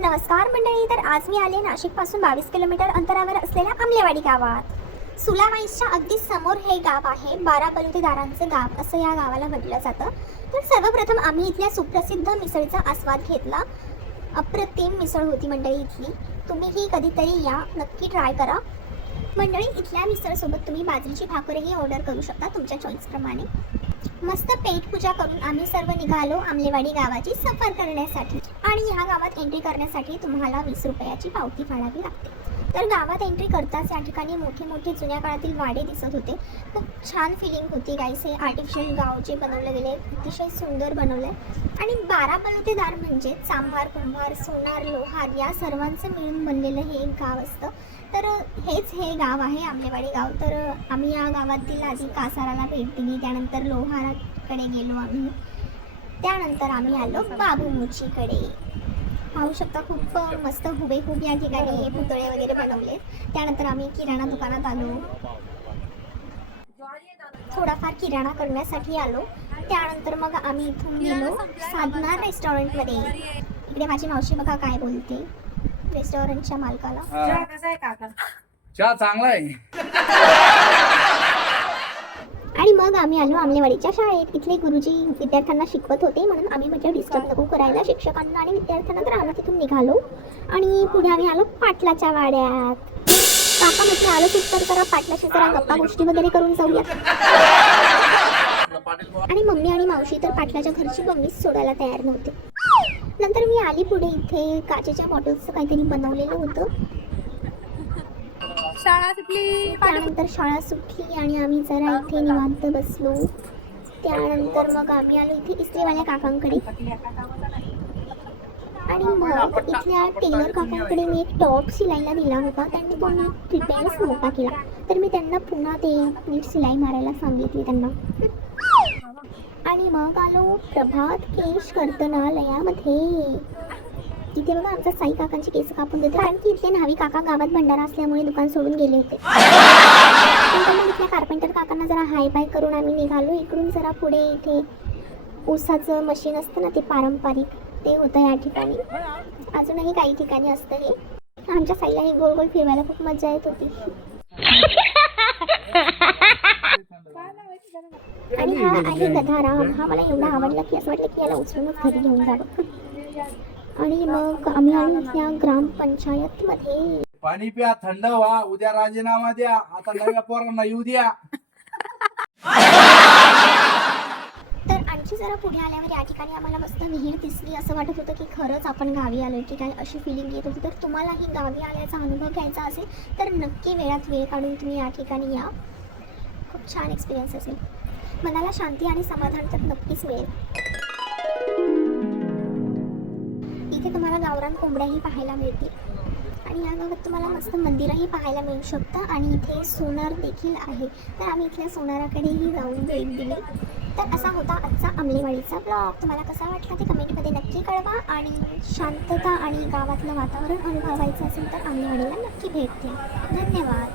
नमस्कार मंडळी. तर आज मी आले नाशिकपासून 22 किलोमीटर अंतरावर असलेल्या आमलेवाडी गावात. सुलावाईसच्या अगदी समोर हे गाव आहे. 12 बलुतेदारांचं गाव असं या गावाला म्हटलं जातं. तर सर्वप्रथम आम्ही इथल्या सुप्रसिद्ध मिसळीचा आस्वाद घेतला. अप्रतिम मिसळ होती मंडळी इथली. तुम्हीही कधीतरी या, नक्की ट्राय करा मंडळी. इथल्या मिसळसोबत तुम्ही बाजरीची भाकरही ऑर्डर करू शकता तुमच्या चॉईसप्रमाणे. मस्त पेट पूजा करून आम्ही सर्व निघालो आमलेवाडी गावाची सफर करण्यासाठी. आणि ह्या गावात एंट्री करण्यासाठी तुम्हाला 20 रुपयाची पावती फाडावी लागते. तर गावात एंट्री करताच या ठिकाणी मोठे मोठे जुन्या काळातील वाडे दिसत होते. खूप छान फिलिंग होती गाईस. हे आर्टिफिशियल गाव जे बनवले गेले अतिशय सुंदर बनवलं आहे. आणि 12 बलुतेदार म्हणजे चांभार, कुंभार, सोनार, लोहार या सर्वांचं मिळून बनलेलं हे एक गाव असतं. तर हेच हे गाव आहे आमलेवाडी गाव. तर आम्ही या गावातील आधी कासाराला भेट दिली, त्यानंतर लोहाराकडे गेलो आम्ही, त्यानंतर आम्ही आलो बाबूमुचीकडे. पाहू शकता खूप मस्त हुबेहूब या ठिकाणी हे पुतळे वगैरे बनवले. त्यानंतर आम्ही किराणा दुकानात आलो, थोडाफार किराणा करण्यासाठी आलो. त्यानंतर मग आम्ही इथून गेलो साधना रेस्टॉरंटमध्ये. इकडे माझी मावशी बघा काय बोलते रेस्टॉरंटच्या मालकाला. चहा चांगला आहे. आणि मग आम्ही आलो आमलेवाडीच्या शाळेत. इथले गुरुजी विद्यार्थ्यांना शिकवत होते, म्हणून आम्ही म्हणजे डिस्टर्ब नको करायला शिक्षकांना आणि विद्यार्थ्यांना. तर आम्ही तिथून निघालो आणि पुढे आम्ही आलो पाटलाच्या वाड्यात. काका म्हटलं आलो तर जरा पाटलाशी जरा गप्पा गोष्टी वगैरे करून जाऊयात. आणि मम्मी आणि मावशी तर पाटलाच्या घरची बंगलीच सोडायला तयार नव्हते. नंतर मी आली पुढे. इथे काचेच्या बॉटल्सचं काहीतरी बनवलेलं होतं. शाळा सुटली. त्यानंतर शाळा सुटली आणि आम्ही जरा इथे निवांत बसलो. त्यानंतर मग आम्ही आलो इथे इस्त्रीवाल्या काकांकडे. आणि मग इथल्या टेलर काकांकडे मी एक टॉप शिलाईला दिला होता. त्यांनी तो नीट रिपेअर्स नव्हता केला, तर मी त्यांना पुन्हा ते नीट शिलाई मारायला सांगितली त्यांना. आणि मग आलो प्रभात केश कर्तनालयामध्ये. इथे बघा आमच्या साई काकांची केस कापून देते, कारण की इथले न्हावी काका गावात भंडारा असल्यामुळे दुकान सोडून गेले होते. मग इथल्या कार्पेंटर काकांना जरा हाय बाय करून आम्ही निघालो. इकडून जरा पुढे इथे ऊसाचं मशीन असतं ना, ते पारंपरिक, ते होतं या ठिकाणी. अजूनही काही ठिकाणी असतं हे. आमच्या साईला हे गोल गोल फिरवायला खूप मजा येत होती. आणि हा आहे गधाराम. हा मला एवढा आवडला की असं वाटलं की याला उचलूनच घरी घेऊन जावं. आणि मग आम्ही आलो इथल्या ग्रामपंचायतमध्ये. पाणी प्या, थंड व्हा, उद्या राजीनामा द्या, आता नव्या पोरांना येऊ द्या. तर आणखी जरा पुढे आल्यावर या ठिकाणी आम्हाला मस्त विहीर दिसली. असं वाटत होतं की खरंच आपण गावी आलोय की काय, अशी फिलिंग येत होती. तर तुम्हालाही गावी आल्याचा अनुभव घ्यायचा असेल तर नक्की वेळात वेळ काढून तुम्ही या ठिकाणी या. खूप छान एक्सपिरियन्स असेल. मनाला शांती आणि समाधान तर नक्कीच मिळेल. इथे तुम्हाला गावरान कोंबड्याही पाहायला मिळतील. आणि या गावात तुम्हाला मस्त मंदिरही पाहायला मिळू शकतं. आणि इथे सोनार देखील आहे. तर आम्ही इथल्या सोनाराकडेही जाऊन भेट दिली. तर असा होता आजचा आमलेवाडीचा ब्लॉग. तुम्हाला कसा वाटला ते कमेंटमध्ये नक्की कळवा. आणि शांतता आणि गावातलं वातावरण अनुभवायचं असेल तर आमलेवाडीला नक्की भेट द्या. धन्यवाद.